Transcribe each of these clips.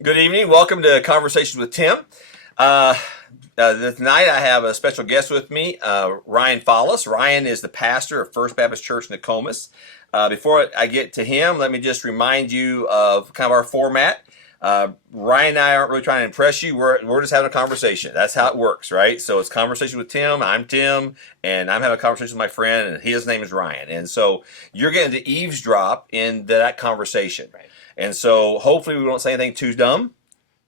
Good evening. Welcome to Conversations with Tim. Uh, Tonight I have a special guest with me, Ryan Follis. Ryan is the pastor of First Baptist Church Nokomis. Before I get to him, let me just remind you of kind of our format. Ryan and I aren't really trying to impress you. We're just having a conversation. That's how it works, right? So it's conversation with Tim. I'm Tim, and I'm having a conversation with my friend, and his name is Ryan. And so you're getting to eavesdrop into that conversation. Right. And so hopefully we won't say anything too dumb.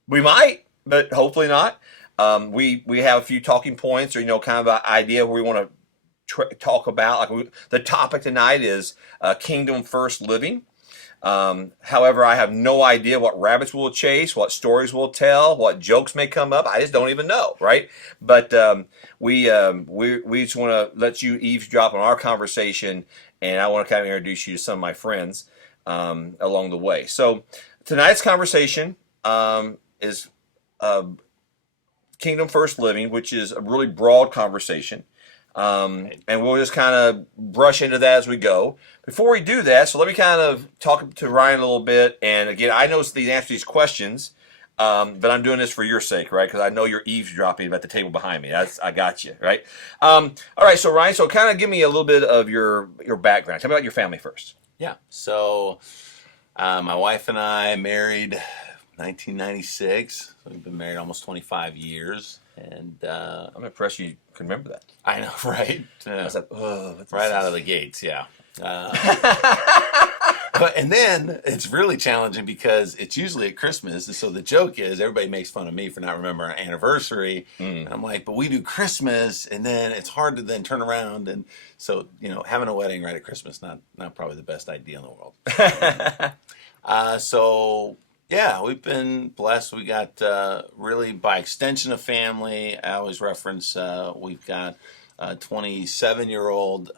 We might, but hopefully not. We have a few talking points, or kind of an idea where we want to talk about. The topic tonight is kingdom first living. However, I have no idea what rabbits we'll chase, what stories we'll tell, what jokes may come up. I just don't even know, right? But we just want to let you eavesdrop on our conversation, and I want to kind of introduce you to some of my friends along the way. So tonight's conversation is kingdom first living, which is a really broad conversation. And we'll just kind of brush into that as we go. Before we do that, so let me kind of talk to Ryan a little bit. And again, I know the answer to these questions, but I'm doing this for your sake, right? Because I know you're eavesdropping at the table behind me. I got you, right? All right, so Ryan, so kind of give me a little bit of your background. Tell me about your family first. Yeah. So my wife and I married 1996. So we've been married almost 25 years. And I'm impressed you can remember that. I know, right? I was like, right out of the gates, yeah. And then it's really challenging because it's usually at Christmas. And so the joke is everybody makes fun of me for not remembering our anniversary. And I'm like, but we do Christmas, and then it's hard to then turn around. And so, having a wedding right at Christmas, not probably the best idea in the world. So yeah, we've been blessed. We got really by extension of family. I always reference we've got a 27-year-old,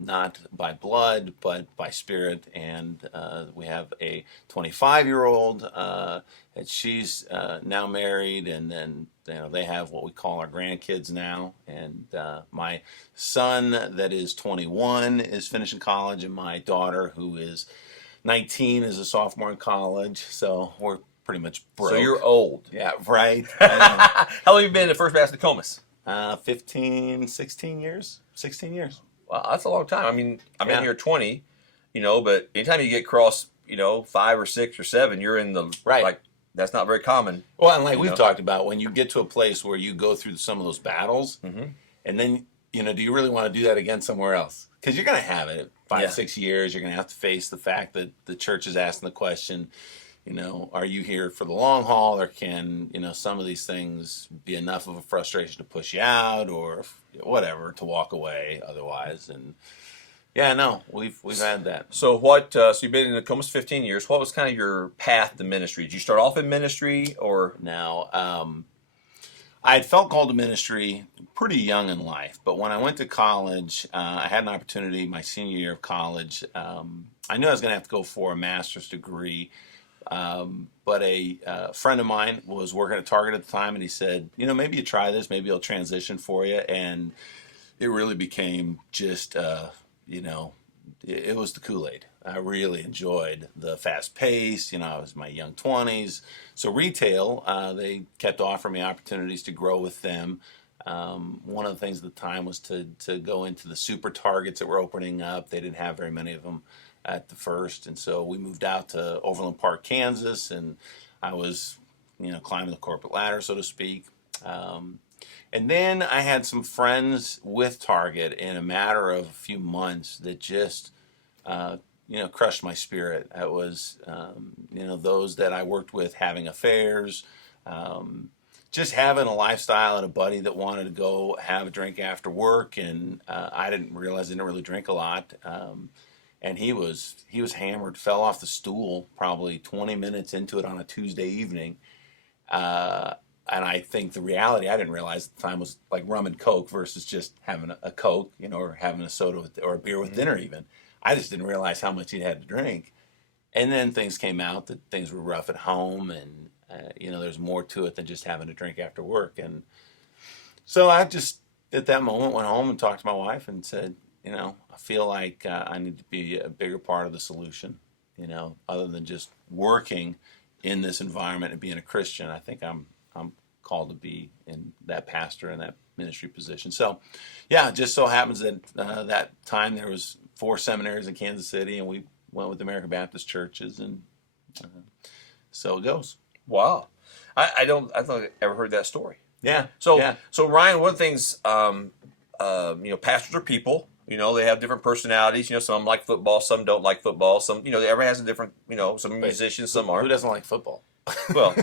not by blood, but by spirit. And we have a 25-year-old, and she's now married. And then they have what we call our grandkids now. And my son that is 21 is finishing college, and my daughter who is 19 is a sophomore in college, so we're pretty much broke. So you're old. Yeah, right. How long have you been at First Baptist Nokomis? 16 years. 16 years. Wow, that's a long time. I mean, I'm in here 20, but anytime you get across, 5 or 6 or 7, you're in the, right. Like, that's not very common. Well, and like we've talked about, when you get to a place where you go through some of those battles, and then, do you really want to do that again somewhere else? Because you're going to have it 5, 6 years. You're going to have to face the fact that the church is asking the question, are you here for the long haul, or can, some of these things be enough of a frustration to push you out, or whatever, to walk away otherwise. And yeah, no, we've had that. So so you've been in Nokomis 15 years. What was kind of your path to ministry? Did you start off in ministry, or? Now, I had felt called to ministry pretty young in life, but when I went to college, I had an opportunity my senior year of college. I knew I was going to have to go for a master's degree, but a friend of mine was working at Target at the time, and he said, maybe you try this, maybe it'll transition for you. And it really became just, it was the Kool-Aid. I really enjoyed the fast pace. I was in my young 20s. So retail, they kept offering me opportunities to grow with them. One of the things at the time was to go into the super Targets that were opening up. They didn't have very many of them at the first. And so we moved out to Overland Park, Kansas, and I was, climbing the corporate ladder, so to speak. And then I had some friends with Target in a matter of a few months that just, crushed my spirit. It was, those that I worked with having affairs, just having a lifestyle and a buddy that wanted to go have a drink after work. And I didn't realize I didn't really drink a lot. And he was hammered, fell off the stool probably 20 minutes into it on a Tuesday evening. And I think the reality I didn't realize at the time was like rum and Coke versus just having a Coke, or having a soda or a beer with dinner even. I just didn't realize how much he'd had to drink. And then things came out that things were rough at home, and, there's more to it than just having a drink after work. And so I just, at that moment, went home and talked to my wife and said, I feel like I need to be a bigger part of the solution, other than just working in this environment and being a Christian, I think I'm called to be in that pastor and that ministry position. So, yeah, it just so happens that that time there was 4 seminaries in Kansas City, and we went with the American Baptist churches, and so it goes. Wow. I don't think I ever heard that story. Yeah. So yeah. so Ryan, one of the things pastors are people. They have different personalities. Some like football, some don't like football. Some everyone has a different. Some musicians, some aren't. Who doesn't like football? Well,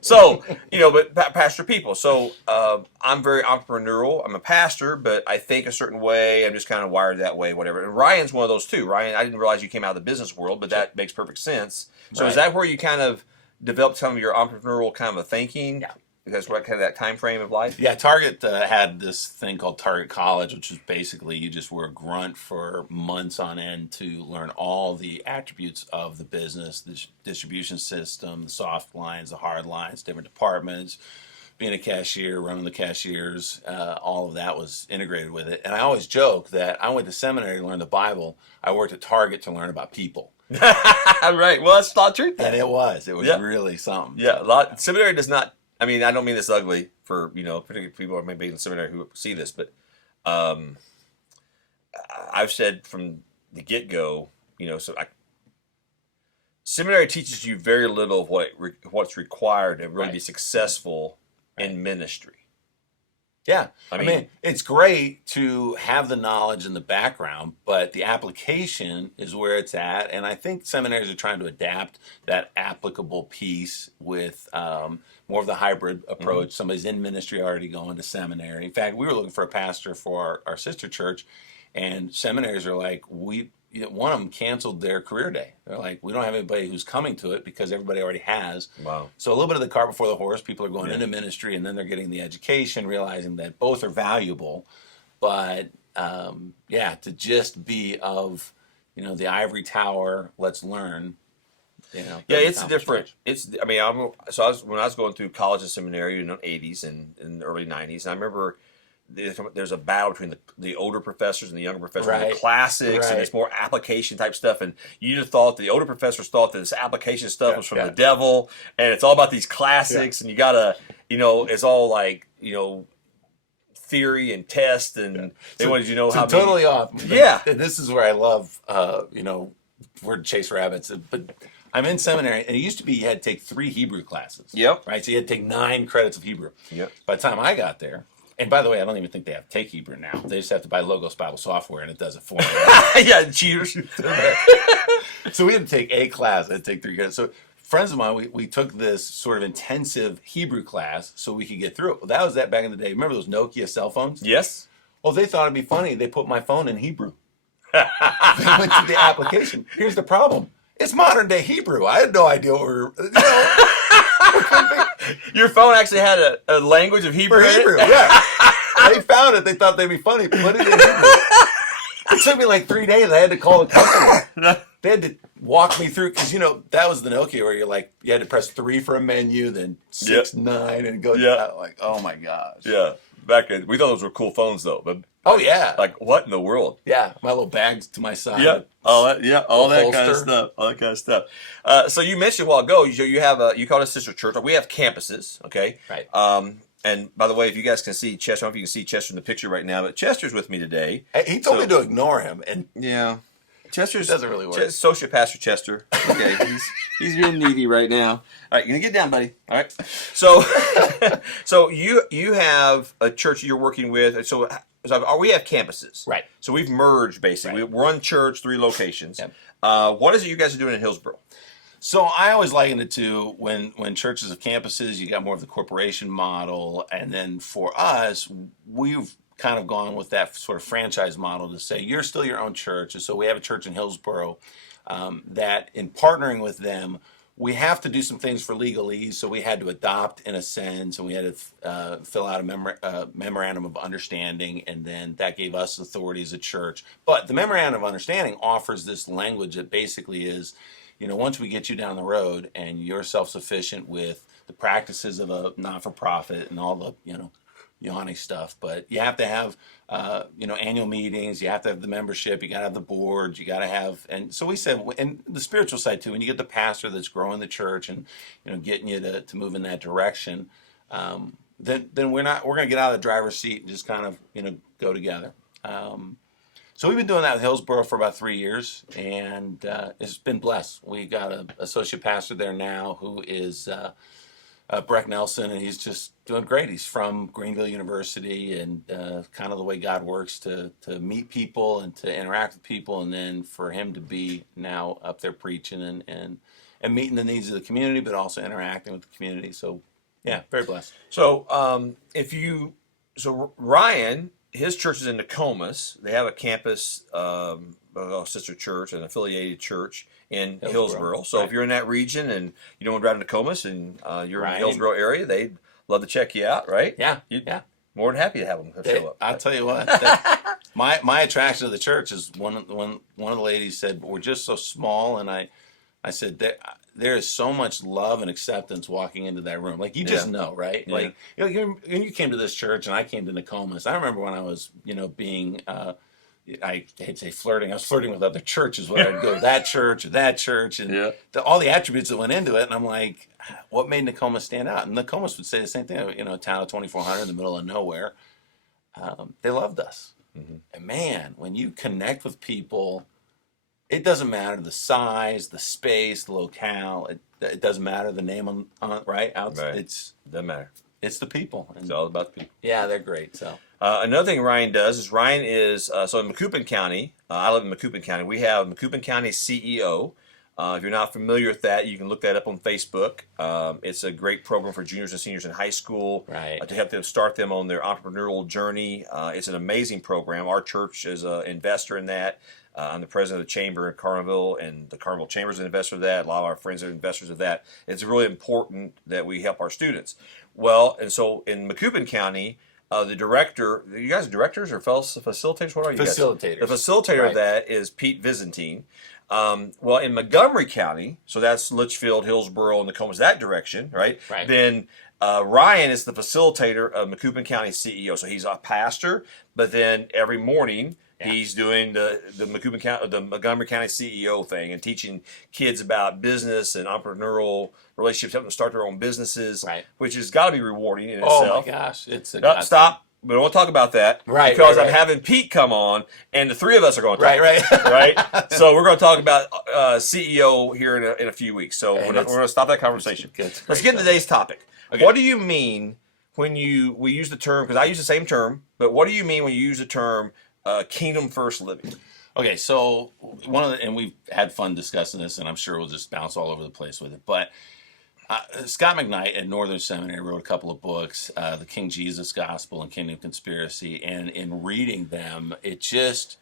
so but pastor people. So I'm very entrepreneurial. I'm a pastor, but I think a certain way. I'm just kind of wired that way, whatever. And Ryan's one of those too. Ryan, I didn't realize you came out of the business world, but that makes perfect sense. So is that where you kind of developed some of your entrepreneurial kind of a thinking? Yeah. That's what kind of that time frame of life. Yeah, Target had this thing called Target College, which is basically you just were a grunt for months on end to learn all the attributes of the business, the distribution system, the soft lines, the hard lines, different departments, being a cashier, running the cashiers, all of that was integrated with it. And I always joke that I went to seminary to learn the Bible. I worked at Target to learn about people. Right. Well, that's not true. And it was really something. Yeah. Seminary does not. I mean, I don't mean this ugly for, particularly people who may be in seminary who see this, but I've said from the get-go, seminary teaches you very little of what's required to really be successful in ministry. Yeah. I mean, it's great to have the knowledge and the background, but the application is where it's at. And I think seminaries are trying to adapt that applicable piece with more of the hybrid approach. Mm-hmm. Somebody's in ministry already going to seminary. In fact, we were looking for a pastor for our sister church, and seminaries are like, one of them canceled their career day. They're like, we don't have anybody who's coming to it because everybody already has. Wow. So a little bit of the cart before the horse. People are going into ministry, and then they're getting the education, realizing that both are valuable. But to just be of, the ivory tower, let's learn. It's different. When I was going through college and seminary in the 80s and in the early 90s, and I remember there's a battle between the older professors and the younger professors, the classics, and it's more application type stuff. And you just thought the older professors thought that this application stuff was from the devil, and it's all about these classics, and you gotta, it's all like, theory and test, and they wanted you to know how totally off. Yeah, and this is where I love, we're chase rabbits, but I'm in seminary, and it used to be you had to take 3 Hebrew classes. Yep. Right, so you had to take 9 credits of Hebrew. Yep. By the time I got there. And by the way, I don't even think they have to take Hebrew now. They just have to buy Logos Bible software, and it does it for them. Yeah, cheaters. So we had to take a class. I had to take 3 credits. So friends of mine, we took this sort of intensive Hebrew class so we could get through it. Well, that was that back in the day. Remember those Nokia cell phones? Yes. Well, they thought it'd be funny. They put my phone in Hebrew. They went to the application. Here's the problem. It's modern day Hebrew. I had no idea what we were, Your phone actually had a language of Hebrew. For Hebrew, yeah. They found it. They thought they'd be funny. Put it in Hebrew. It took me like 3 days. I had to call the company. They had to walk me through because that was the Nokia where you had to press 3 for a menu, then 6, 9, and go. Like, oh my gosh. Yeah. Back then, we thought those were cool phones though, but oh yeah, like what in the world? Yeah, my little bags to my side. Yeah, all that kind of stuff. All that kind of stuff. So you mentioned a while ago, you have you call it a sister church. We have campuses, okay? Right. And by the way, if you guys can see Chester, I don't know if you can see Chester in the picture right now, but Chester's with me today. He told me to ignore him, and Chester's doesn't really work. Associate Pastor Chester. Okay, he's real needy right now. All right, you're gonna get down, buddy. All right. So, so you have a church you're working with. So we have campuses, right? So we've merged basically. Right. We're one church, 3 locations. Yep. What is it you guys are doing in Hillsboro? So I always liken it to when churches have campuses, you got more of the corporation model, and then for us, we've kind of gone with that sort of franchise model to say you're still your own church. And so we have a church in Hillsboro that in partnering with them, we have to do some things for legalese. So we had to adopt in a sense, and we had to fill out a memorandum of understanding, and then that gave us authority as a church. But the memorandum of understanding offers this language that basically is, once we get you down the road and you're self-sufficient with the practices of a not-for-profit and all the, yawny stuff. But you have to have, annual meetings. You have to have the membership. You got to have the board. You got to have, and so we said, and the spiritual side too. When you get the pastor that's growing the church and getting you to move in that direction, then we're going to get out of the driver's seat and just kind of go together. So we've been doing that with Hillsborough for about 3 years, and it's been blessed. We got an associate pastor there now who is Breck Nelson, and he's just doing great. He's from Greenville University, and kind of the way God works to meet people and to interact with people, and then for him to be now up there preaching and meeting the needs of the community, but also interacting with the community. So, yeah, very blessed. So, Ryan, his church is in Nokomis. They have a campus, sister church, an affiliated church in Hillsborough. So if you're in that region and you don't want to drive to Nokomis and you're in the Hillsborough area, they'd love to check you out, right? Yeah, More than happy to have them show up. I'll tell you what, my attraction to the church is one of the ladies said, we're just so small, and I said, there is so much love and acceptance walking into that room. Like, you just know, right? Yeah. Like, when you came to this church and I came to Nokomis, I remember when I was, being, I hate to say flirting. I was flirting with other churches, whether I'd go to that church or that church, and all the attributes that went into it. And I'm like, what made Nokomis stand out? And Nokomis would say the same thing, a town of 2,400 in the middle of nowhere. They loved us. Mm-hmm. And man, when you connect with people, it doesn't matter the size, the space, the locale. It doesn't matter the name on it, right? It doesn't matter. It's the people. It's all about the people. Yeah, they're great. So another thing Ryan does is Ryan is so in Macoupin County. I live in Macoupin County. We have Macoupin County CEO. If you're not familiar with that, you can look that up on Facebook. It's a great program for juniors and seniors in high school to help them start them on their entrepreneurial journey. It's an amazing program. Our church is an investor in that. I'm the president of the chamber in Carlinville, and the Carlinville Chamber is an investor of that. A lot of our friends are investors of that. It's really important that we help our students. Well, and so in Macoupin County, the director, you guys are directors or facilitators? What are you facilitators. Guys? The facilitator of that is Pete Vizentine. Well, in Montgomery County, so that's Litchfield, Hillsborough, and Nokomis, that direction, right? Then Ryan is the facilitator of Macoupin County CEO. So he's a pastor, but then every morning he's doing the Montgomery County CEO thing and teaching kids about business and entrepreneurial relationships, helping them start their own businesses, which has got to be rewarding in itself. Oh my gosh, it's a stop. We don't want to talk about that, because I'm having Pete come on, and the three of us are going to talk. Right. So we're going to talk about CEO here in a few weeks. So we're going to stop that conversation. Let's get into today's topic. Okay. What do you mean when we use the term? Because I use the same term, but what do you mean when you use the term kingdom first living? Okay, so and we've had fun discussing this, and I'm sure we'll just bounce all over the place with it, but. Scott McKnight at Northern Seminary wrote a couple of books, The King Jesus Gospel and Kingdom Conspiracy, and in reading them, it just,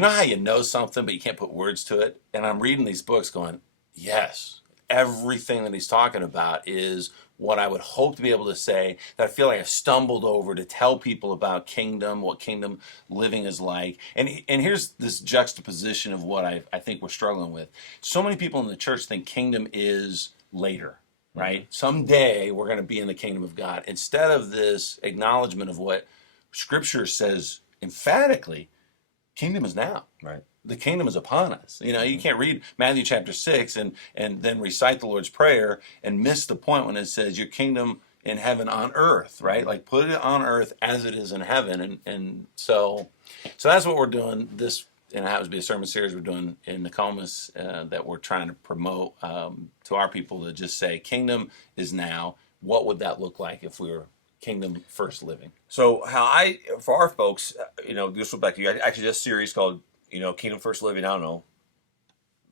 how you know something, but you can't put words to it? And I'm reading these books going, yes, everything that he's talking about is what I would hope to be able to say, that I feel like I've stumbled over to tell people about kingdom, what kingdom living is like. And here's this juxtaposition of what I think we're struggling with. So many people in the church think kingdom is later, right? Someday we're going to be in the kingdom of God, instead of this acknowledgement of what Scripture says emphatically, kingdom is now. Right. The kingdom is upon us. You can't read Matthew chapter 6 and then recite the Lord's Prayer and miss the point when it says your kingdom in heaven on earth, right? Like, put it on earth as it is in heaven. And so that's what we're doing. This it happens to be a sermon series we're doing in Nokomis that we're trying to promote to our people, to just say, kingdom is now. What would that look like if we were kingdom first living? So for our folks, this was back to you. I actually did a series called, Kingdom First Living, I don't know,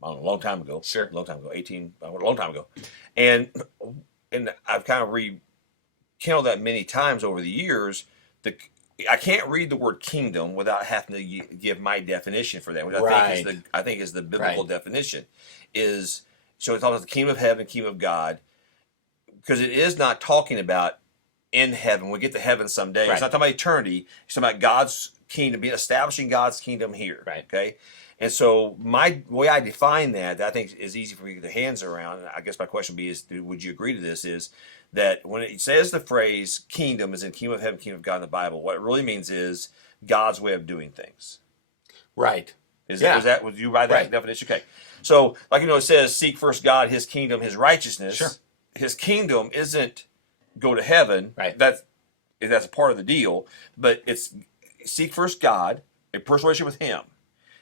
a long time ago. Sure. A long time ago, a long time ago. And I've kind of rekindled that many times over the years. I can't read the word kingdom without having to give my definition for that, which I think is the biblical definition. So it's talking about the kingdom of heaven, kingdom of God, because it is not talking about in heaven. We get to heaven someday. It's not talking about eternity. It's talking about God's kingdom, establishing God's kingdom here. Right. Okay. And so my way I define that I think is easy for me to get the hands around. And I guess my question would be is, would you agree to this? Is that when it says the phrase kingdom is in kingdom of heaven, kingdom of God in the Bible, what it really means is God's way of doing things. Right. Would you buy that Right. definition? Okay. So, like, it says, seek first God, his kingdom, his righteousness. Sure. His kingdom isn't go to heaven. Right. That's a part of the deal. But it's seek first God, a personal relationship with him,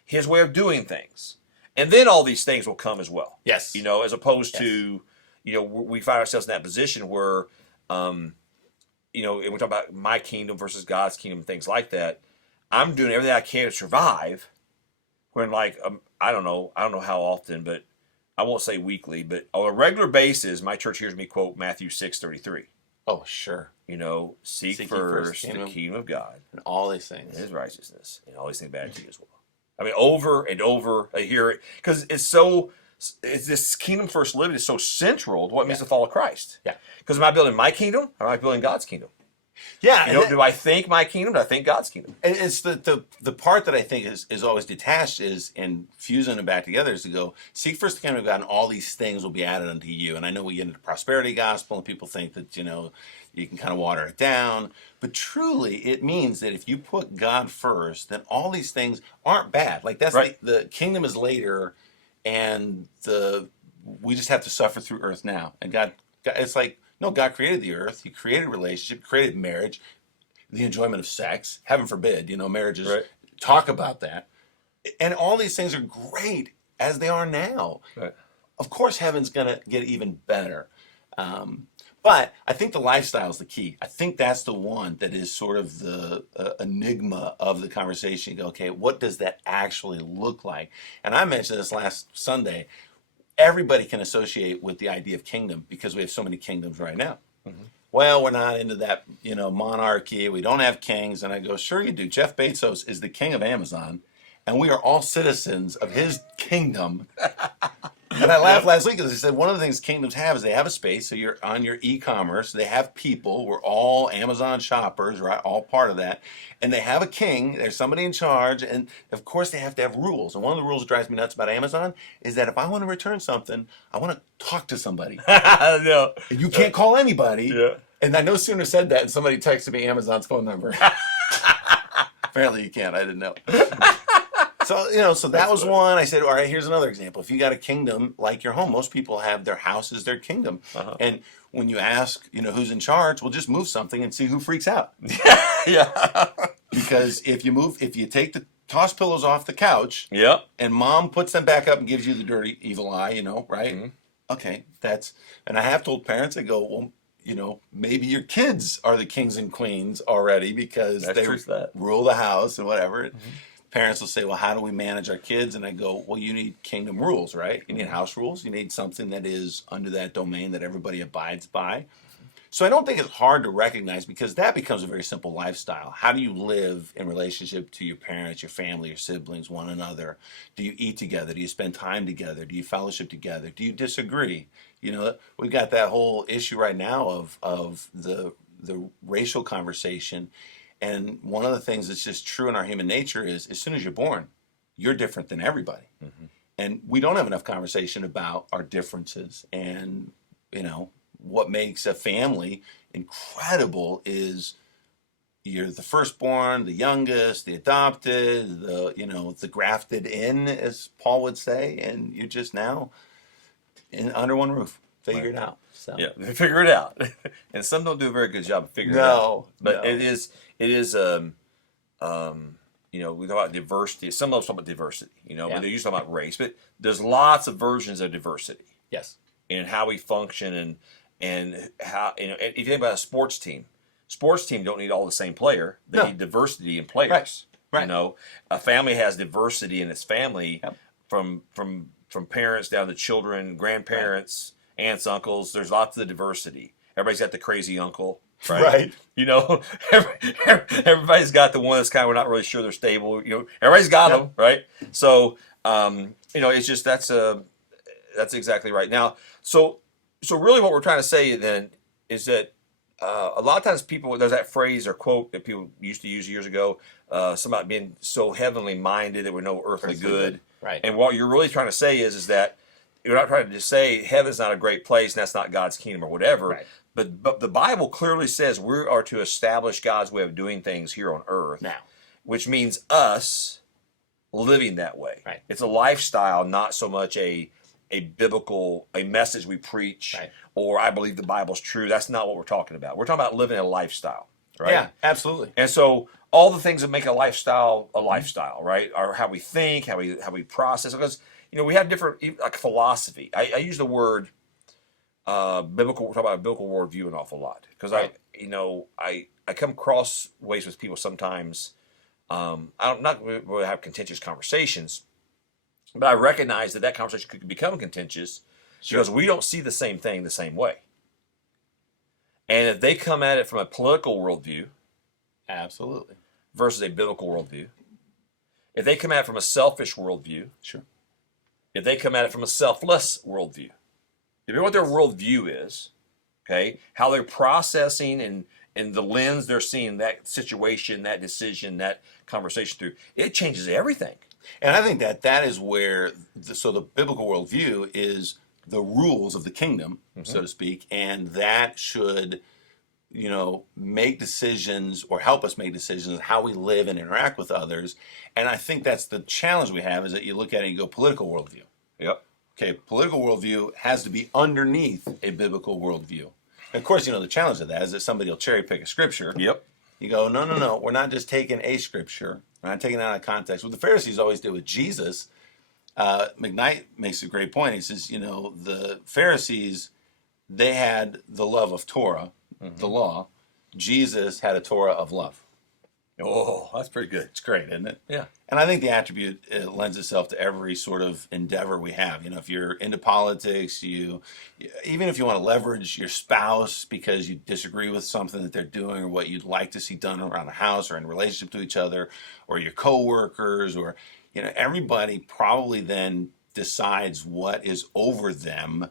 his way of doing things. And then all these things will come as well. Yes. As opposed to, we find ourselves in that position where, and we talk about my kingdom versus God's kingdom, things like that. I'm doing everything I can to survive. When, like, I don't know how often, but I won't say weekly, but on a regular basis, my church hears me quote Matthew 6:33. Oh, sure. Seek Seek ye first first the kingdom of God and all these things, and his righteousness, and all these things bad to you as well. I mean, over and over, I hear it because it's this kingdom first living is so central to what it means to follow Christ. Yeah. Because am I building my kingdom or am I building God's kingdom? Yeah. Do I think my kingdom? Do I think God's kingdom? And it's the part that I think is always detached and fusing them back together is to go, seek first the kingdom of God and all these things will be added unto you. And I know we get into prosperity gospel and people think that, you can kind of water it down. But truly, it means that if you put God first, then all these things aren't bad. Like that's right. The kingdom is later and we just have to suffer through earth now. And God it's like, no, God created the earth. He created relationship, created marriage, the enjoyment of sex. Heaven forbid, marriages. Right. Talk about that. And all these things are great as they are now. Right. Of course, heaven's going to get even better. But I think the lifestyle is the key. I think that's the one that is sort of the enigma of the conversation. You go, okay, what does that actually look like? And I mentioned this last Sunday. Everybody can associate with the idea of kingdom because we have so many kingdoms right now. Mm-hmm. Well, we're not into that, monarchy. We don't have kings. And I go, sure you do. Jeff Bezos is the king of Amazon, and we are all citizens of his kingdom. And I laughed last week because I said one of the things kingdoms have is they have a space. So you're on your e-commerce. They have people. We're all Amazon shoppers, right? All part of that. And they have a king. There's somebody in charge. And, of course, they have to have rules. And one of the rules that drives me nuts about Amazon is that if I want to return something, I want to talk to somebody. No. And you can't call anybody. Yeah. And I no sooner said that and somebody texted me Amazon's phone number. Apparently you can't. I didn't know. So that was one. I said, all right, here's another example. If you got a kingdom like your home, most people have their house as their kingdom. Uh-huh. And when you ask, who's in charge, we'll just move something and see who freaks out. Yeah. Because if you take the toss pillows off the couch, yep, and mom puts them back up and gives you the dirty evil eye, right? Mm-hmm. Okay, and I have told parents, I go, well, maybe your kids are the kings and queens already because they rule the house and whatever. Mm-hmm. Parents will say, well, how do we manage our kids? And I go, well, you need kingdom rules, right? You need house rules. You need something that is under that domain that everybody abides by. So I don't think it's hard to recognize because that becomes a very simple lifestyle. How do you live in relationship to your parents, your family, your siblings, one another? Do you eat together? Do you spend time together? Do you fellowship together? Do you disagree? We've got that whole issue right now of the racial conversation. And one of the things that's just true in our human nature is as soon as you're born, you're different than everybody. Mm-hmm. And we don't have enough conversation about our differences. And, what makes a family incredible is you're the firstborn, the youngest, the adopted, the grafted in, as Paul would say. And you're just now under one roof. Figure it out. So. Yeah, figure it out. And some don't do a very good job of figuring it out. But it is we talk about diversity. Some of us talk about diversity, but they usually talk about race. But there's lots of versions of diversity. Yes. In how we function and how, if you think about a sports team don't need all the same player. They need diversity in players. Right. A family has diversity in its family from parents down to children, grandparents, aunts, uncles. There's lots of diversity. Everybody's got the crazy uncle, right? Everybody's got the one that's kind of, we're not really sure they're stable. Everybody's got them, right? So, it's just that's exactly right. Now, so really what we're trying to say then is that a lot of times people, there's that phrase or quote that people used to use years ago, somebody being so heavenly minded that we're no earthly good. Right. And what you're really trying to say is that you're not trying to just say heaven's not a great place and that's not God's kingdom or whatever. Right. But the Bible clearly says we are to establish God's way of doing things here on earth. Now. Which means us living that way. Right. It's a lifestyle, not so much a biblical, a message we preach, right. or I believe the Bible's true. That's not what we're talking about. We're talking about living a lifestyle, right? Yeah, absolutely. And so all the things that make a lifestyle, right, are how we think, how we process. Because we have different, like philosophy. I use the word biblical. We're talking about a biblical worldview an awful lot because right. I come cross ways with people sometimes. I'm not really have contentious conversations, but I recognize that conversation could become contentious because we don't see the same thing the same way. And if they come at it from a political worldview, absolutely, versus a biblical worldview, if they come at it from a selfish worldview, sure, if they come at it from a selfless worldview, if you know what their worldview is, okay, how they're processing and the lens they're seeing that situation, that decision, that conversation through, it changes everything. And I think that is where, the biblical worldview is the rules of the kingdom, so to speak, and that should, make decisions or help us make decisions on how we live and interact with others. And I think that's the challenge we have is that you look at it and you go, political worldview. Yep. Okay, political worldview has to be underneath a biblical worldview. And of course, the challenge of that is that somebody will cherry pick a scripture. Yep. You go, no, we're not just taking a scripture. We're not taking it out of context. What the Pharisees always did with Jesus, McKnight makes a great point. He says, the Pharisees, they had the love of Torah, the law. Jesus had a Torah of love. Oh, that's pretty good. It's great, isn't it? Yeah. And I think the attribute lends itself to every sort of endeavor we have. If you're into politics, even if you want to leverage your spouse because you disagree with something that they're doing or what you'd like to see done around the house or in relationship to each other, or your coworkers, or everybody probably then decides what is over them,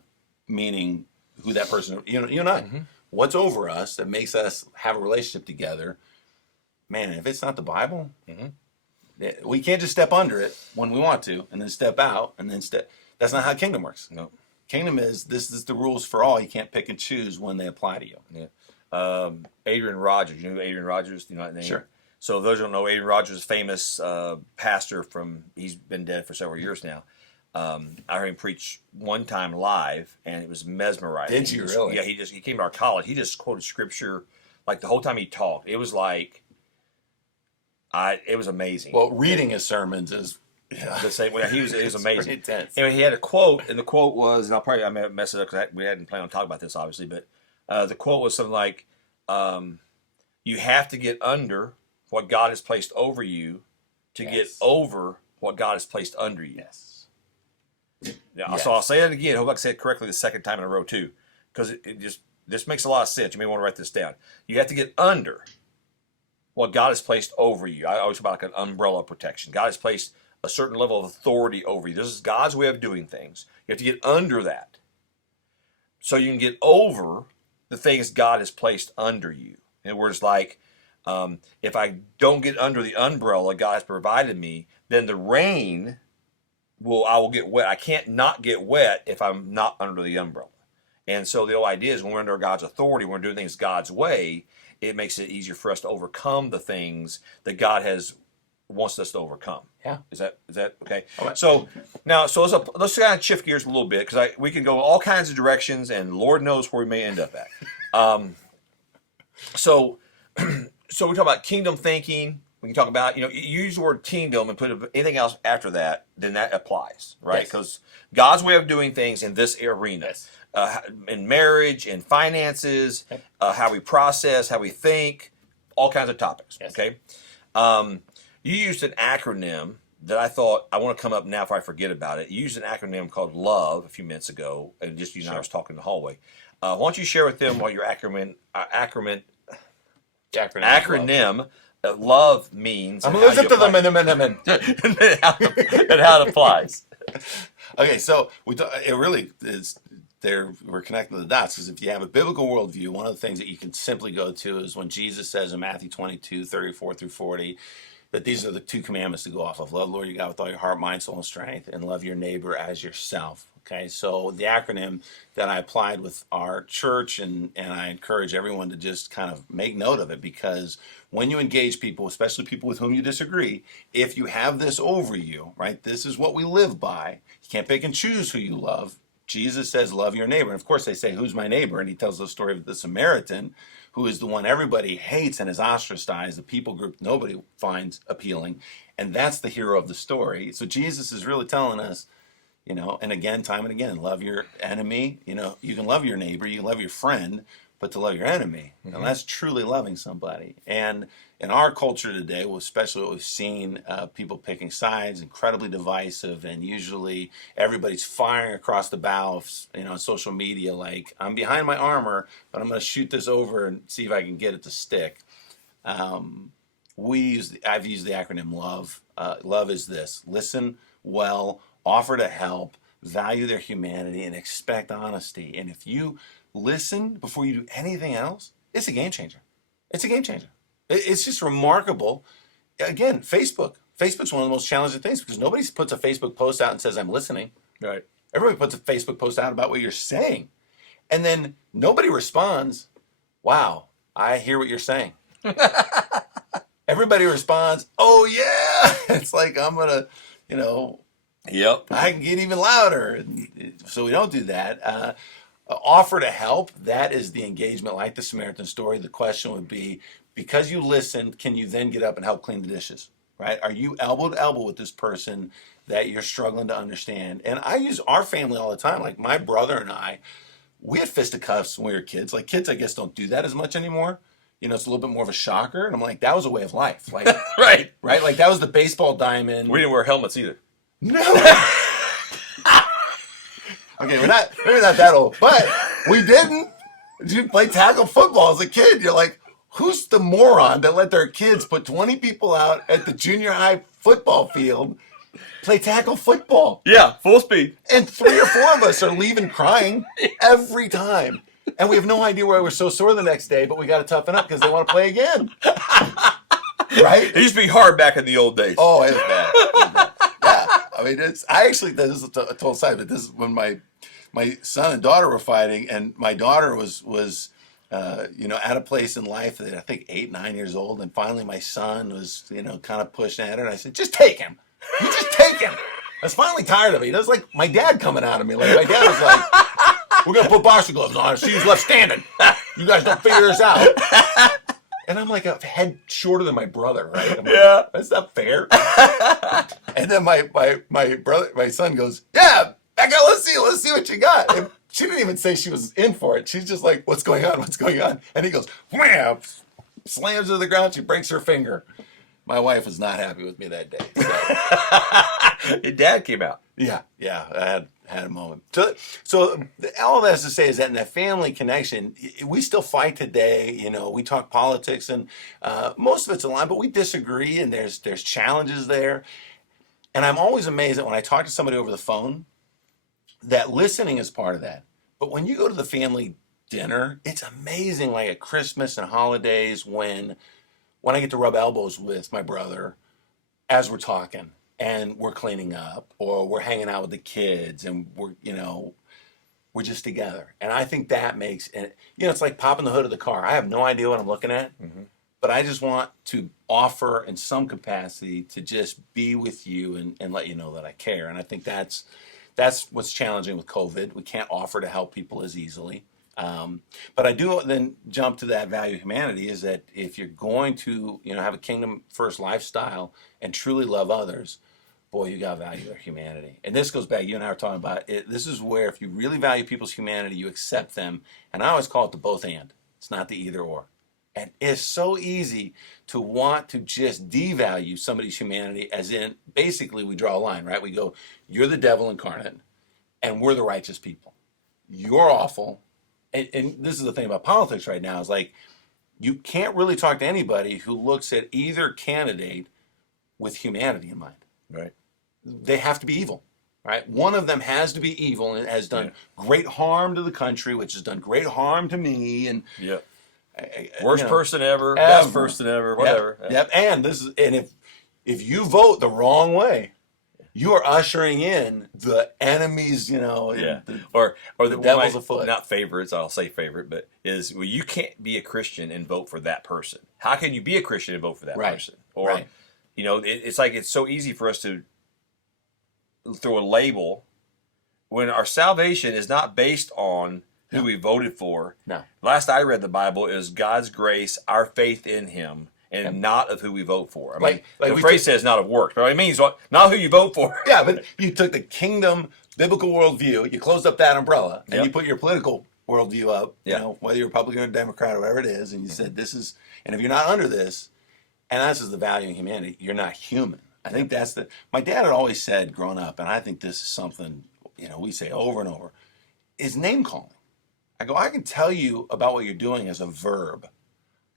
meaning who that person, you and I, what's over us that makes us have a relationship together. Man, if it's not the Bible, we can't just step under it when we want to, and then step out, and then step. That's not how kingdom works. No, kingdom is this is the rules for all. You can't pick and choose when they apply to you. Yeah. Adrian Rogers, you know Adrian Rogers? Do you know that name? Sure. So those who don't know, Adrian Rogers is a famous pastor he's been dead for several years now. I heard him preach one time live, and it was mesmerizing. Did you really? Yeah, he came to our college. He just quoted scripture like the whole time he talked. It was like. It was amazing. Well, reading his sermons is the same way. It was amazing. Intense. And he had a quote, and the quote was, and I may have messed it up because we hadn't planned on talking about this, obviously, but the quote was something like, you have to get under what God has placed over you to get over what God has placed under you. Yes. Now, so I'll say it again. I hope I can say it correctly the second time in a row, too, because it just makes a lot of sense. You may want to write this down. You have to get under what God has placed over you. I always talk about like an umbrella protection. God has placed a certain level of authority over you. This is God's way of doing things. You have to get under that so you can get over the things God has placed under you. In other words, like if I don't get under the umbrella God has provided me, then the rain I will get wet. I can't not get wet if I'm not under the umbrella. And so the whole idea is when we're under God's authority, when we're doing things God's way, it makes it easier for us to overcome the things that God wants us to overcome. Yeah. Is that okay? Right. So now, let's kind of shift gears a little bit because we can go all kinds of directions, and Lord knows where we may end up at. So we talk about kingdom thinking. We can talk about you use the word kingdom and put anything else after that, then that applies, right? Because God's way of doing things in this arena. Yes. In marriage, in finances, how we process, how we think, all kinds of topics. Yes. Okay, you used an acronym that I thought I want to come up now before I forget about it. You used an acronym called LOVE a few minutes ago, and just you and I was talking in the hallway. Why don't you share with them what your acronym LOVE means? I'm listening to them and how it applies. Okay, so it really is we're connecting the dots, because if you have a biblical worldview, one of the things that you can simply go to is when Jesus says in Matthew 22:34-40, that these are the two commandments to go off of. Love the Lord your God with all your heart, mind, soul, and strength, and love your neighbor as yourself. Okay, so the acronym that I applied with our church, and I encourage everyone to just kind of make note of it, because when you engage people, especially people with whom you disagree, if you have this over you, right, this is what we live by. You can't pick and choose who you love. Jesus says, love your neighbor. And of course they say, who's my neighbor? And he tells the story of the Samaritan, who is the one everybody hates and is ostracized, the people group nobody finds appealing. And that's the hero of the story. So Jesus is really telling us, and again, time and again, love your enemy. You can love your neighbor, you can love your friend, but to love your enemy. Mm-hmm. And that's truly loving somebody. And in our culture today, well, especially what we've seen, people picking sides, incredibly divisive, and usually everybody's firing across the bow of, social media, like, I'm behind my armor, but I'm going to shoot this over and see if I can get it to stick. I've used the acronym LOVE. Love is this: listen well, offer to help, value their humanity, and expect honesty. And if you listen before you do anything else, it's a game changer. It's a game changer. It's just remarkable. Again, Facebook's one of the most challenging things, because nobody puts a Facebook post out and says, I'm listening. Right. Everybody puts a Facebook post out about what you're saying. And then nobody responds, wow, I hear what you're saying. Everybody responds, oh yeah. It's like, I'm going to, Yep. I can get even louder. So we don't do that. Offer to help, that is the engagement, like the Samaritan story. The question would be, because you listened, can you then get up and help clean the dishes, right? Are you elbow to elbow with this person that you're struggling to understand? And I use our family all the time. Like my brother and I, we had fisticuffs when we were kids. Like kids, I guess, don't do that as much anymore. It's a little bit more of a shocker. And I'm like, that was a way of life. Like, right. Like that was the baseball diamond. We didn't wear helmets either. No. Okay, maybe not that old, but we didn't. You play tackle football as a kid. You're like, who's the moron that let their kids put 20 people out at the junior high football field, play tackle football? Yeah, full speed. And 3 or 4 of us are leaving crying every time. And we have no idea why we're so sore the next day, but we got to toughen up because they want to play again. Right? It used to be hard back in the old days. Oh, it was bad. Yeah. I mean, this is a total side, but this is when my son and daughter were fighting, and my daughter was at a place in life that I think 8, 9 years old, and finally my son was, kind of pushing at her, and I said, just take him. You just take him. I was finally tired of it. It was like my dad coming out of me. Like my dad was like, we're going to put boxing gloves on. She's left standing. You guys don't figure this out. And I'm like a head shorter than my brother, right? I'm like, that's not fair. And then my son goes, yeah, back out, let's see what you got. And she didn't even say she was in for it. She's just like, what's going on? What's going on? And he goes, wham, slams her to the ground. She breaks her finger. My wife was not happy with me that day. So. Your dad came out. Yeah, I had a moment. So all that has to say is that in that family connection, we still fight today. We talk politics, and most of it's aligned, but we disagree, and there's challenges there. And I'm always amazed that when I talk to somebody over the phone, that listening is part of that. But when you go to the family dinner, it's amazing, like at Christmas and holidays, when I get to rub elbows with my brother as we're talking and we're cleaning up, or we're hanging out with the kids, and we're just together. And I think that makes it, it's like popping the hood of the car. I have no idea what I'm looking at, but I just want to offer in some capacity to just be with you and let you know that I care. And I think that's what's challenging with COVID. We can't offer to help people as easily. But I do then jump to that value of humanity, is that if you're going to, have a kingdom first lifestyle and truly love others, boy, you got to value their humanity. And this goes back, you and I were talking about it. This is where if you really value people's humanity, you accept them. And I always call it the both and. It's not the either or. And it's so easy to want to just devalue somebody's humanity, as in basically we draw a line, right? We go, you're the devil incarnate and we're the righteous people. You're awful. And this is the thing about politics right now, is like, you can't really talk to anybody who looks at either candidate with humanity in mind. Right. They have to be evil. right? One of them has to be evil and has done great harm to the country, which has done great harm to me, and Yeah. Worst person ever, ever. best person ever, whatever. Yep. And if you vote the wrong way, you are ushering in the enemies, Or the devil's afoot. Not favorites, I'll say favorite, but is, well, you can't be a Christian and vote for that person. How can you be a Christian and vote for that person? Or, it's like it's so easy for us to throw a label when our salvation is not based on who we voted for. No. Last I read the Bible is God's grace, our faith in Him, and not of who we vote for. I mean, the phrase says not of works, but it means not who you vote for. Yeah, but you took the kingdom biblical worldview, you closed up that umbrella, and you put your political worldview up, whether you're Republican or Democrat or whatever it is, and you said this is, and if you're not under this, and this is the value of humanity, you're not human. I think that's my dad had always said growing up, and I think this is something, we say over and over, is name calling. I can tell you about what you're doing as a verb.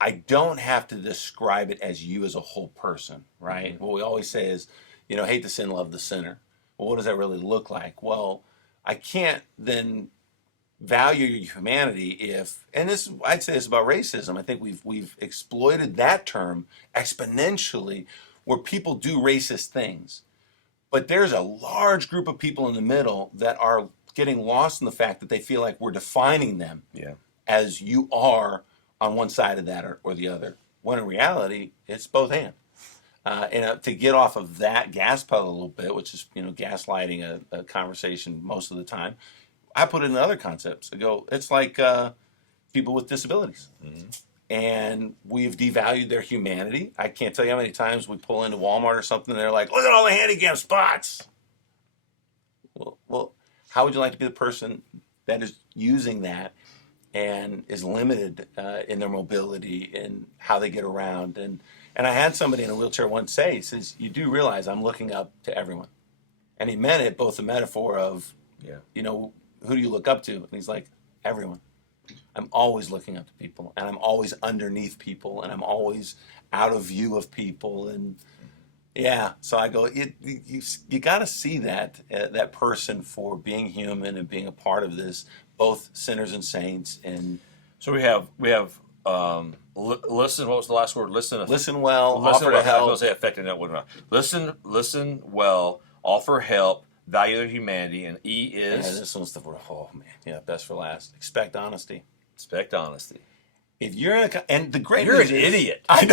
I don't have to describe it as you as a whole person, right? Mm-hmm. What we always say is, hate the sin, love the sinner. Well, what does that really look like? Well, I can't then value your humanity I'd say this about racism. I think we've exploited that term exponentially where people do racist things. But there's a large group of people in the middle that are getting lost in the fact that they feel like we're defining them as you are on one side of that or the other, when in reality, it's both and. And to get off of that gas pedal a little bit, which is, gaslighting a conversation most of the time, I put it in other concepts. I go, it's like people with disabilities. Mm-hmm. And we've devalued their humanity. I can't tell you how many times we pull into Walmart or something, and they're like, look at all the handicap spots. Well, how would you like to be the person that is using that and is limited in their mobility and how they get around? And I had somebody in a wheelchair once say, he says, you do realize I'm looking up to everyone. And he meant it both the metaphor of, who do you look up to? And he's like, everyone. I'm always looking up to people, and I'm always underneath people, and I'm always out of view of people. And so I go, you got to see that person for being human and being a part of this, both sinners and saints. And so we have listen. What was the last word? Listen well. Offer to help. I was going to say affecting that word. Listen well. Offer help. Value their humanity. And E is. Yeah, this one's the word. Oh man, best for last. Expect honesty. Expect honesty. If you're and the great you're news an is, idiot. I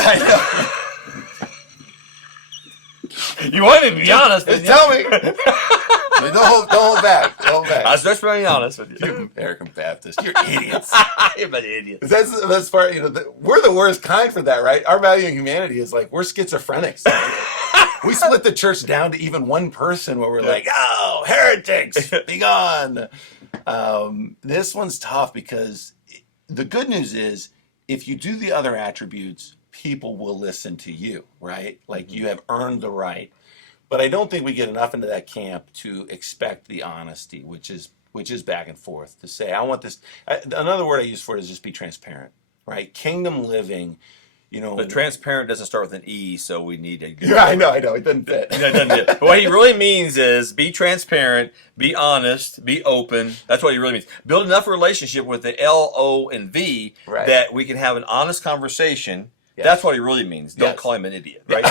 know. You want me to be honest? Tell me. Don't hold back. I was just being honest with you. You American Baptist, you're idiots. You're an idiot. That's part. We're the worst kind for that, right? Our value in humanity is like we're schizophrenics. We split the church down to even one person where we're like, oh, heretics, be gone. This one's tough because the good news is if you do the other attributes, people will listen to you, right? Like you have earned the right. But I don't think we get enough into that camp to expect the honesty, which is back and forth, to say, I want this. Another word I use for it is just be transparent, right? Kingdom living. But transparent doesn't start with an E, so we need a good word. I know. It doesn't fit. It doesn't fit. But what he really means is be transparent, be honest, be open. That's what he really means. Build enough relationship with the L, O, and V that we can have an honest conversation. Yes. That's what he really means. Don't call him an idiot, right?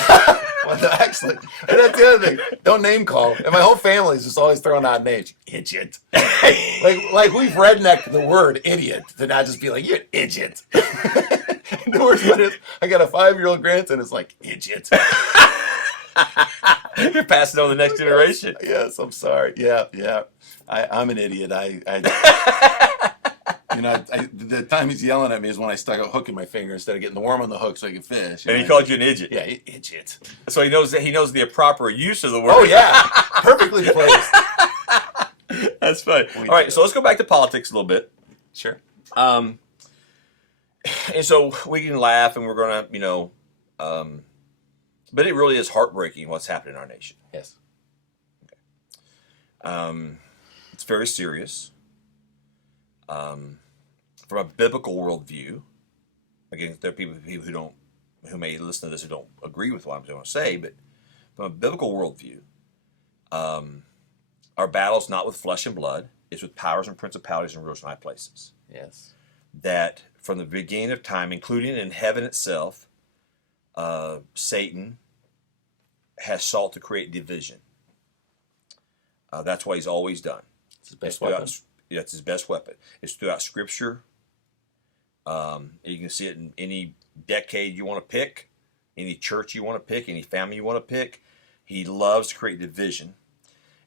Well, no, excellent. And that's the other thing. Don't name call. And my whole family is just always throwing out names. Idiot. like we've rednecked the word idiot to not just be like, you're an idiot. The worst one is, I got a 5-year-old grandson that's like, idiot. You're passing on the next generation. Yes, I'm sorry. Yeah. I'm an idiot. The time he's yelling at me is when I stuck a hook in my finger instead of getting the worm on the hook so I could fish. And he called you an idiot. Yeah, idiot. So he knows the proper use of the word. Oh yeah, perfectly placed. That's funny. All right, so let's go back to politics a little bit. Sure. And so we can laugh, and we're gonna, but it really is heartbreaking what's happened in our nation. Yes. Okay. It's very serious. From a biblical worldview, again, there are people who may listen to this who don't agree with what I'm going to say, but from a biblical worldview, Our battle's not with flesh and blood. It's with powers and principalities and rulers in high places. Yes. That from the beginning of time, including in heaven itself, Satan has sought to create division. That's what he's always done. It's his best weapon. That's his best weapon. It's throughout Scripture. You can see it in any decade you want to pick, any church you want to pick, any family you want to pick. He loves to create division.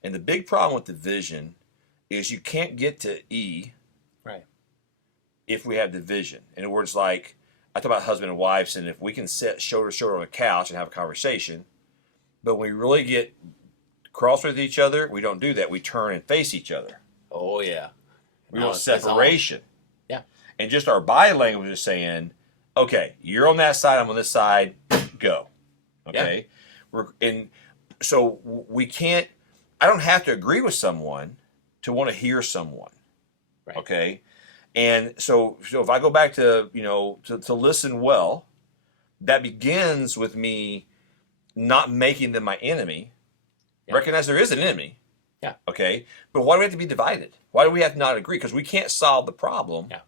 And the big problem with division is you can't get to E Right. if we have division. In other words, like I talk about husband and wives, and if we can sit shoulder to shoulder on a couch and have a conversation, but when we really get cross with each other, we don't do that. We turn and face each other. Oh, yeah. We No, want it's separation. Yeah. And just our body language is saying, okay, you're on that side, I'm on this side, go. Okay? So we can't, I don't have to agree with someone to want to hear someone. Right. Okay? And so if I go back to, to listen well, that begins with me not making them my enemy. Yeah. Recognize there is an enemy. Yeah. Okay? But why do we have to be divided? Why do we have to not agree? Because we can't solve the problem. Yeah.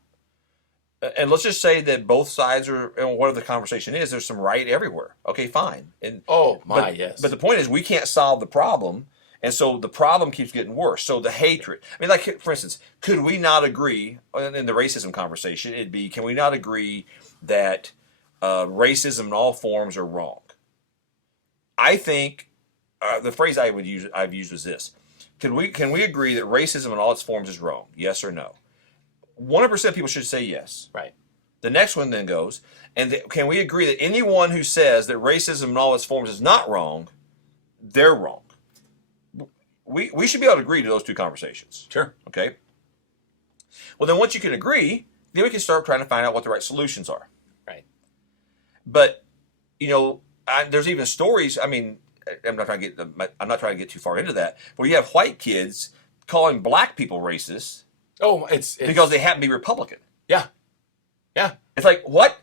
And let's just say that both sides are, and whatever the conversation is, there's some right everywhere. Okay, fine. And yes. But the point is, we can't solve the problem, and so the problem keeps getting worse. So the hatred. I mean, like for instance, could we not agree in the racism conversation? It'd be, can we not agree that racism in all forms are wrong? I think the phrase I've used was this: can we agree that racism in all its forms is wrong? Yes or no? 100% of people should say yes. Right. The next one then goes, can we agree that anyone who says that racism in all its forms is not wrong, they're wrong? We should be able to agree to those two conversations. Sure. Okay? Well, then once you can agree, then we can start trying to find out what the right solutions are. Right. But, there's even stories, I mean, I'm not trying to get too far into that, where you have white kids calling black people racist. Oh, it's because they happen to be Republican. Yeah. Yeah. It's like, what?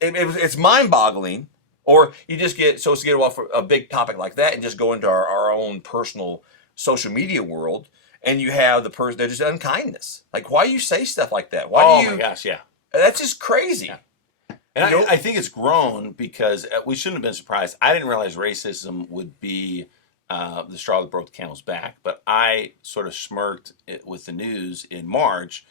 It's mind-boggling. Or you just get so to get off a big topic like that and just go into our own personal social media world, and you have the person, there's just unkindness. Like, why do you say stuff like that? Why do you? Oh my gosh, yeah. That's just crazy. Yeah. And I think it's grown because we shouldn't have been surprised. I didn't realize racism would be the straw that broke the camel's back, but I sort of smirked with the news in March.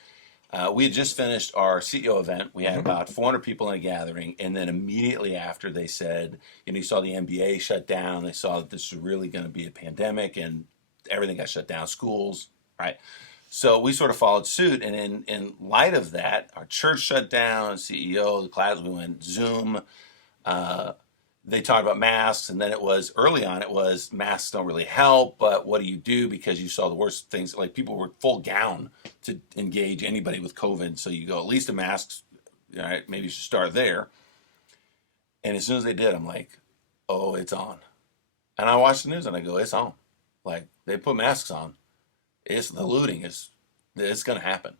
We had just finished our CEO event. We had about 400 people in a gathering, and then immediately after they said, you saw the NBA shut down. They saw that this was really going to be a pandemic, and everything got shut down, schools, right? So we sort of followed suit, and in light of that, our church shut down, CEO, the class, we went Zoom. They talked about masks, and then early on, it was masks don't really help, but what do you do? Because you saw the worst things, like people were full gown to engage anybody with COVID. So you go, at least the masks, all right, maybe you should start there. And as soon as they did, I'm like, oh, it's on. And I watched the news and I go, it's on. Like, they put masks on. The looting it's going to happen.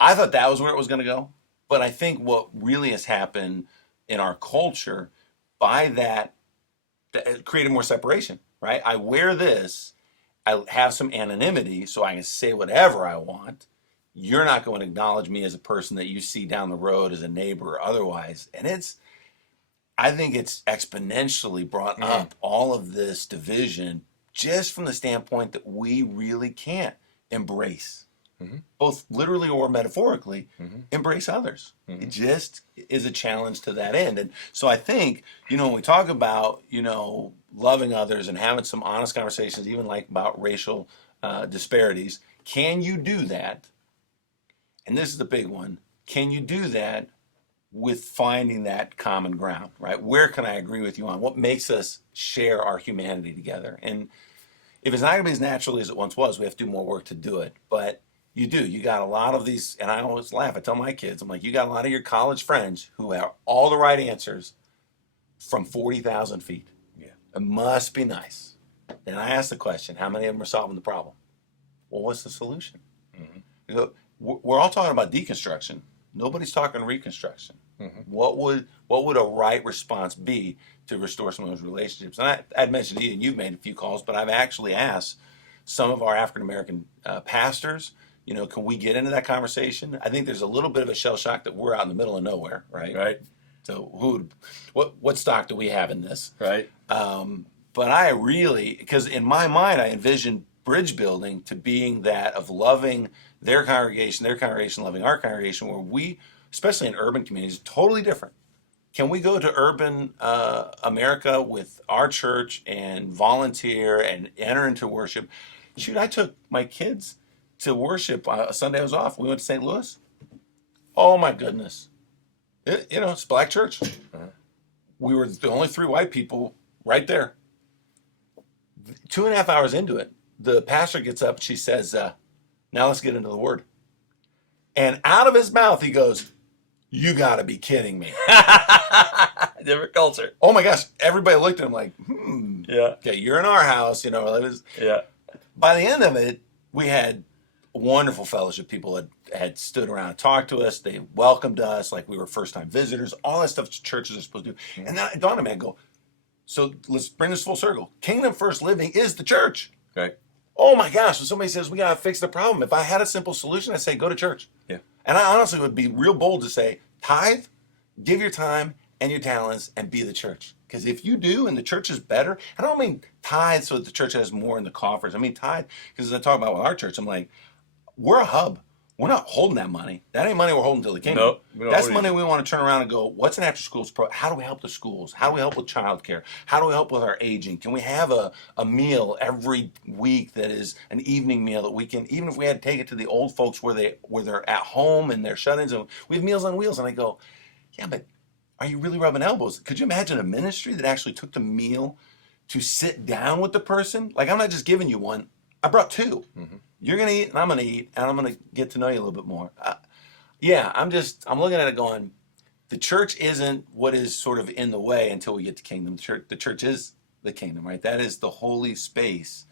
I thought that was where it was going to go. But I think what really has happened in our culture by that created more separation, right? I wear this, I have some anonymity so I can say whatever I want. You're not going to acknowledge me as a person that you see down the road as a neighbor or otherwise. And I think it's exponentially brought up all of this division just from the standpoint that we really can't embrace, both literally or metaphorically, embrace others. It just is a challenge to that end. And so I think, when we talk about, loving others and having some honest conversations, even like about racial disparities, can you do that? And this is the big one. Can you do that with finding that common ground, right? Where can I agree with you on? What makes us share our humanity together? And if it's not going to be as naturally as it once was, we have to do more work to do it. But you do. You got a lot of these, and I always laugh. I tell my kids, I'm like, you got a lot of your college friends who have all the right answers from 40,000 feet. Yeah. It must be nice. And I ask the question, how many of them are solving the problem? Well, what's the solution? You go, we're all talking about deconstruction. Nobody's talking reconstruction. What would a right response be to restore some of those relationships? And I'd mentioned to you, and you've made a few calls, but I've actually asked some of our African American pastors, can we get into that conversation? I think there's a little bit of a shell shock that we're out in the middle of nowhere, right? Right. So what stock do we have in this? Right. But I really, because in my mind, I envision bridge building to being that of loving their congregation loving our congregation, where we, especially in urban communities, totally different. Can we go to urban America with our church and volunteer and enter into worship? Shoot, I took my kids to worship. A Sunday I was off. We went to St. Louis. Oh my goodness. It's a black church. We were the only 3 white people right there. 2.5 hours into it, the pastor gets up and she says, now let's get into the word. And out of his mouth, he goes, you got to be kidding me. Different culture. Oh my gosh. Everybody looked at him like, Yeah. okay, you're in our house. Yeah. By the end of it, we had wonderful fellowship. People had stood around and talked to us. They welcomed us like we were first-time visitors. All that stuff churches are supposed to do. And then it dawned on me, I go, so let's bring this full circle. Kingdom First Living is the church. Okay. Oh my gosh, when somebody says we got to fix the problem, if I had a simple solution, I'd say go to church. Yeah. And I honestly would be real bold to say, tithe, give your time and your talents, and be the church. Because if you do and the church is better, I don't mean tithe so that the church has more in the coffers. I mean tithe, because as I talk about with our church, I'm like, we're a hub. We're not holding that money. That ain't money we're holding till the kingdom. Nope, we don't That's hold money it. we want to turn around and go, what's an after schools program? How do we help the schools? How do we help with childcare? How do we help with our aging? Can we have a meal every week that is an evening meal that we can, even if we had to take it to the old folks where they're at home and they're shut-ins, and we have Meals on Wheels. And I go, yeah, but are you really rubbing elbows? Could you imagine a ministry that actually took the meal to sit down with the person? Like, I'm not just giving you one. I brought 2. You're going to eat, and I'm going to eat, and I'm going to get to know you a little bit more. I'm looking at it going, the church isn't what is sort of in the way until we get to kingdom. The church is the kingdom, right? That is the holy space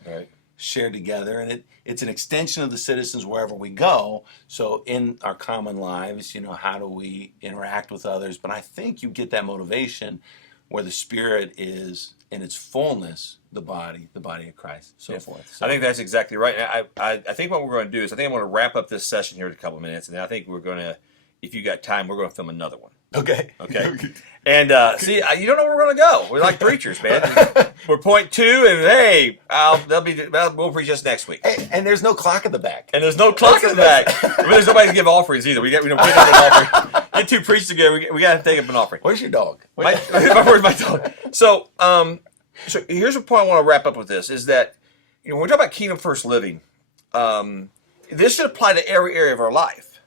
shared together, and it's an extension of the citizens wherever we go. So in our common lives, how do we interact with others? But I think you get that motivation where the Spirit is in its fullness, the body of Christ, so forth. So, I think that's exactly right. I think what we're going to do is I think I'm going to wrap up this session here in a couple of minutes, and then I think we're going to, if you got time, we're going to film another one. Okay. And see, you don't know where we're going to go. We're like preachers, man. We're point 2, and hey, we'll preach just next week. Hey, and there's no clock in the back. And there's no clock in the back. There's nobody to give offerings either. We don't take up an offering. Get 2 priests together. We got to take up an offering. Where's your dog? Where's my dog? So here's the point I want to wrap up with this, is that when we talk about Kingdom First Living, this should apply to every area of our life.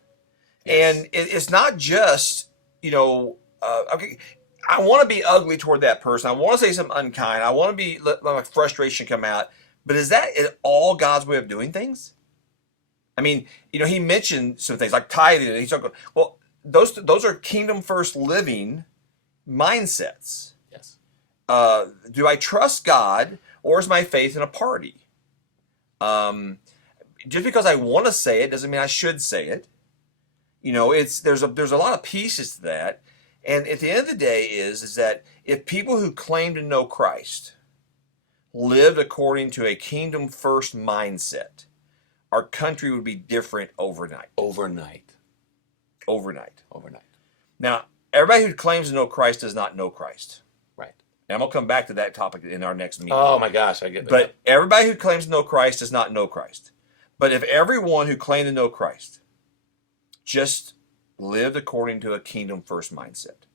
Yes. And it's not just, okay, I want to be ugly toward that person. I want to say something unkind. I want to let my frustration come out. But is all God's way of doing things? I mean, he mentioned some things like tithing. He's talking, well, those are Kingdom First Living mindsets. Yes. Do I trust God, or is my faith in a party? Just because I want to say it doesn't mean I should say it. There's a lot of pieces to that, and at the end of the day is that if people who claim to know Christ lived according to a Kingdom First mindset, our country would be different overnight. Overnight. Now, everybody who claims to know Christ does not know Christ. Right. And I'm going to come back to that topic in our next meeting. Oh my gosh, I get that. But everybody who claims to know Christ does not know Christ. But if everyone who claimed to know Christ just lived according to a Kingdom First mindset,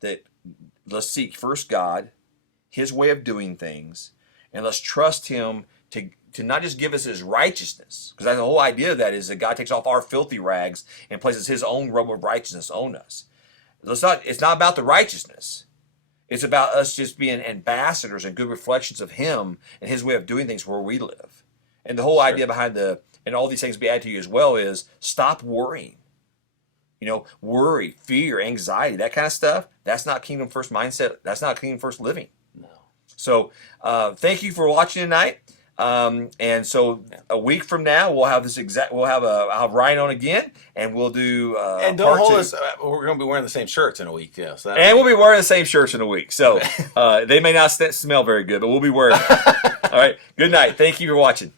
that let's seek first God, His way of doing things, and let's trust Him to not just give us His righteousness, because the whole idea of that is that God takes off our filthy rags and places His own robe of righteousness on us. It's not about the righteousness. It's about us just being ambassadors and good reflections of Him and His way of doing things where we live. And the whole idea behind and all these things be added to you as well is stop worrying. Worry, fear, anxiety, that kind of stuff, that's not Kingdom First mindset. That's not Kingdom First living. No. So thank you for watching tonight. And so a week from now, we'll have I'll have Ryan on again, and we'll do And don't part hold two. us. We're going to be wearing the same shirts in a week. Yeah, so And we'll be wearing the same shirts in a week. So they may not smell very good, but we'll be wearing them. All right. Good night. Thank you for watching.